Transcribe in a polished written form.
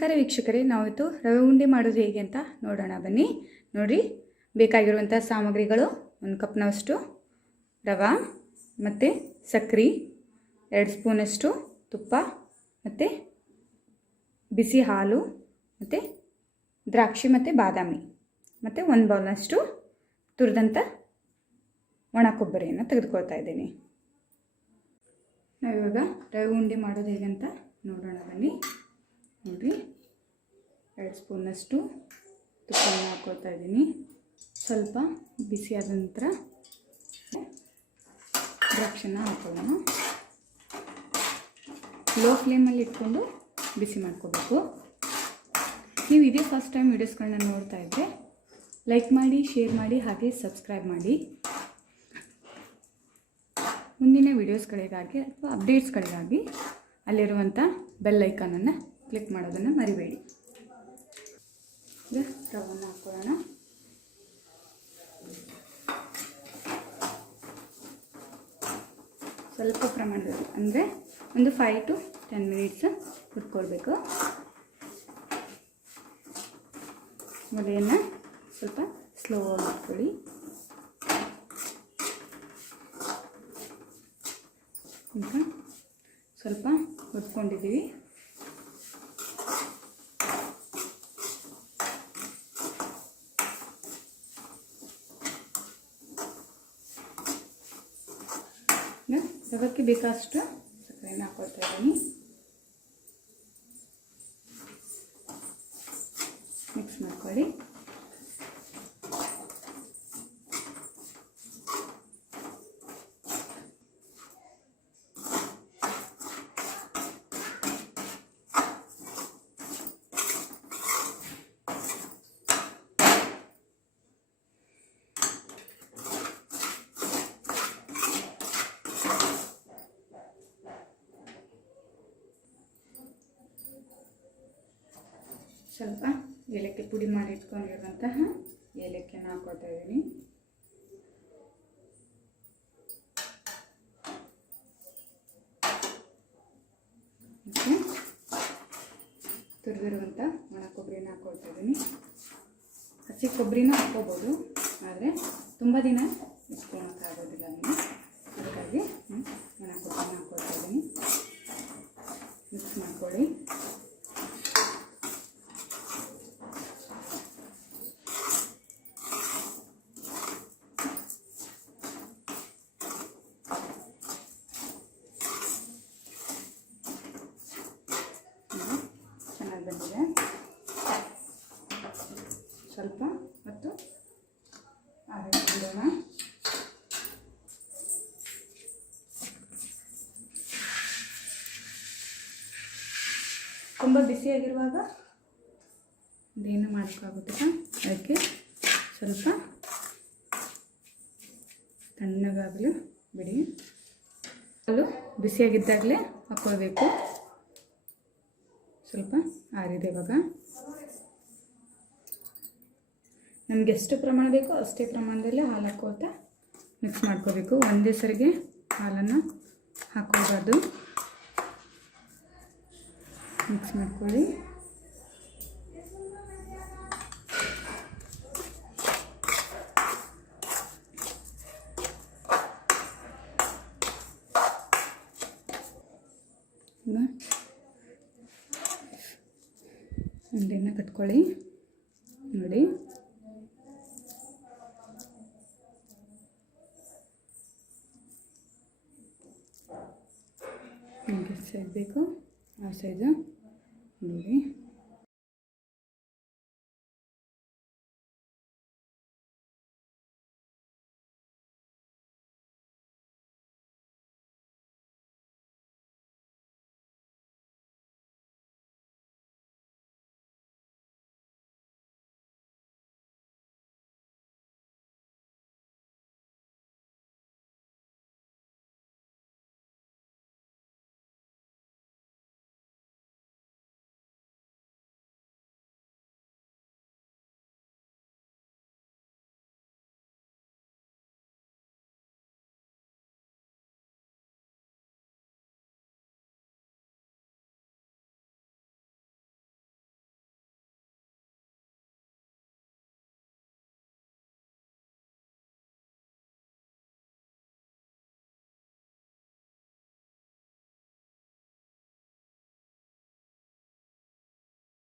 ನಮಸ್ಕಾರ ವೀಕ್ಷಕರೇ, ನಾವಿತ್ತು ರವೆ ಉಂಡೆ ಮಾಡೋದು ಹೇಗೆ ಅಂತ ನೋಡೋಣ ಬನ್ನಿ. ನೋಡಿ, ಬೇಕಾಗಿರುವಂಥ ಸಾಮಗ್ರಿಗಳು: 1 ಕಪ್ನಷ್ಟು ರವೆ ಮತ್ತು ಸಕ್ಕರೆ, 2 ಸ್ಪೂನಷ್ಟು ತುಪ್ಪ ಮತ್ತು ಬಿಸಿ ಹಾಲು ಮತ್ತು ದ್ರಾಕ್ಷಿ ಮತ್ತು ಬಾದಾಮಿ ಮತ್ತು 1 ಬೌಲ್ನಷ್ಟು ತುರಿದಂಥ ಒಣ ಕೊಬ್ಬರಿಯನ್ನು ತೆಗೆದುಕೊಳ್ತಾ ಇದ್ದೀನಿ. ನಾವಿವಾಗ ರವೆ ಉಂಡೆ ಮಾಡೋದು ಹೇಗೆ ಅಂತ ನೋಡೋಣ ಬನ್ನಿ. ನೋಡಿ, 2 ಸ್ಪೂನಷ್ಟು ತುಪ್ಪವನ್ನು ಹಾಕ್ಕೊಳ್ತಾ ಇದ್ದೀನಿ. ಸ್ವಲ್ಪ ಬಿಸಿಯಾದ ನಂತರ ದ್ರಾಕ್ಷಿನ ಹಾಕೊಳ್ಳೋಣ. ಲೋ ಫ್ಲೇಮಲ್ಲಿ ಇಟ್ಕೊಂಡು ಬಿಸಿ ಮಾಡ್ಕೋಬೇಕು. ನೀವು ಇದೇ ಫಸ್ಟ್ ಟೈಮ್ ವೀಡಿಯೋಸ್ಗಳನ್ನ ನೋಡ್ತಾ ಇದ್ದರೆ ಲೈಕ್ ಮಾಡಿ, ಶೇರ್ ಮಾಡಿ, ಹಾಗೆ ಸಬ್ಸ್ಕ್ರೈಬ್ ಮಾಡಿ. ಮುಂದಿನ ವೀಡಿಯೋಸ್ಗಳಿಗಾಗಿ ಅಥವಾ ಅಪ್ಡೇಟ್ಸ್ಗಳಿಗಾಗಿ ಅಲ್ಲಿರುವಂಥ ಬೆಲ್ ಐಕಾನನ್ನು ಕ್ಲಿಕ್ ಮಾಡೋದನ್ನು ಮರಿಬೇಡಿ. ಈಗ ರವನ್ನು ಹಾಕ್ಕೊಳ್ಳೋಣ. ಸ್ವಲ್ಪ ಪ್ರಮಾಣದಲ್ಲಿ ಅಂದರೆ ಒಂದು 5 to 10 ಮಿನಿಟ್ಸ್ ಹುರ್ಕೊಳ್ಬೇಕು. ಮೊದಲನ್ನು ಸ್ವಲ್ಪ ಸ್ಲೋ ಮಾಡ್ಕೊಳ್ಳಿ. ಈಗ ಸ್ವಲ್ಪ ಹುರ್ಕೊಂಡಿದ್ದೀವಿ. ರವಕ್ಕೆ ಬೇಕಾದಷ್ಟು ಸಕ್ಕರೆಯನ್ನು ಹಾಕ್ಕೊಳ್ತಾ ಇದ್ದೀನಿ. ಮಿಕ್ಸ್ ಮಾಡ್ಕೊಳ್ಳಿ. ಸ್ವಲ್ಪ ಏಲಕ್ಕಿ ಪುಡಿ ಮಾಡಿ ಇಟ್ಕೊಂಡಿರುವಂತಹ ಏಲಕ್ಕಿಯನ್ನು ಹಾಕ್ಕೊಳ್ತಾ ಇದ್ದೀನಿ. ಮತ್ತು ತುರಿದಿರುವಂಥ ಒಣ ಕೊಬ್ಬರಿನ ಹಾಕ್ಕೊಳ್ತಾ ಇದ್ದೀನಿ. ಹಸಿ ಕೊಬ್ಬರಿನೂ ಹಾಕ್ಕೋಬೋದು, ಆದರೆ ತುಂಬ ದಿನ ಇಟ್ಕೊಳಕ್ಕಾಗೋದಿಲ್ಲ ನನಗೆ. ಅದಕ್ಕಾಗಿ ಒಣ ಕೊಬ್ಬರಿನ ಹಾಕ್ಕೊಳ್ತಾ ಇದ್ದೀನಿ. ಮಿಕ್ಸ್ ಮಾಡ್ಕೊಳ್ಳಿ. ಬಂದಿದೆ. ಸ್ವಲ್ಪ ಮತ್ತು ಆರಿಸಿಡೋಣ. ತುಂಬ ಬಿಸಿಯಾಗಿರುವಾಗ ಇದೇನು ಮಾಡೋಕ್ಕಾಗುತ್ತಿಲ್ಲ. ಅದಕ್ಕೆ ಸ್ವಲ್ಪ ತಣ್ಣಗಾಗಲು ಬಿಡಿ. ಹಾಲು ಬಿಸಿಯಾಗಿದ್ದಾಗಲೇ ಹಾಕ್ಕೊಳ್ಬೇಕು. ಸ್ವಲ್ಪ ಆರಿದೆ. ಇವಾಗ ನಮಗೆ ಎಷ್ಟು ಪ್ರಮಾಣ ಬೇಕೋ ಅಷ್ಟೇ ಪ್ರಮಾಣದಲ್ಲಿ ಹಾಲು ಹಾಕ್ಕೊಳ್ತಾ ಮಿಕ್ಸ್ ಮಾಡ್ಕೋಬೇಕು. ಒಂದೇ ಸರಿಗೆ ಹಾಲನ್ನು ಹಾಕ್ಕೋಬಾರ್ದು. ಮಿಕ್ಸ್ ಮಾಡ್ಕೊಳ್ಳಿ. ಉಂಡೆನ ಕಟ್ಕೊಳ್ಳಿ. ನೋಡಿ, ನಿಮಗೆ ಸೈಜ್ ಬೇಕು ಆ ಸೈಜು ನೋಡಿ.